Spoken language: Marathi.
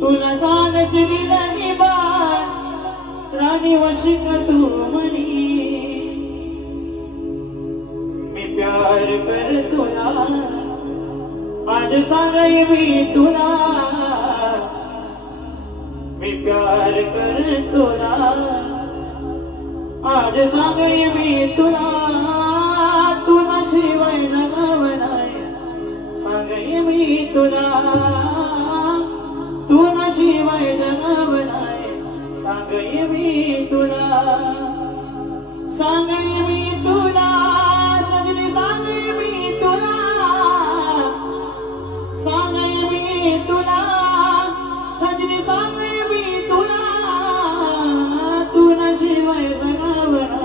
तुला सांगस दिला निबान राणी वशिक तू मनी मी प्यार कर तुला आज सांगाय मी तुला मी प्यार कर तुला आज सांगाय मी तुला तुला शिवाय जगावं नाही सांगाय मी तुला तुला शिवाय जगावं नाही सांगाय मी तुला सांगाय मी तुला सजनी सांगाय मी तुला सांगाय मी तुला सजनी सांगाय मी तुला तुला शिवाय जगावं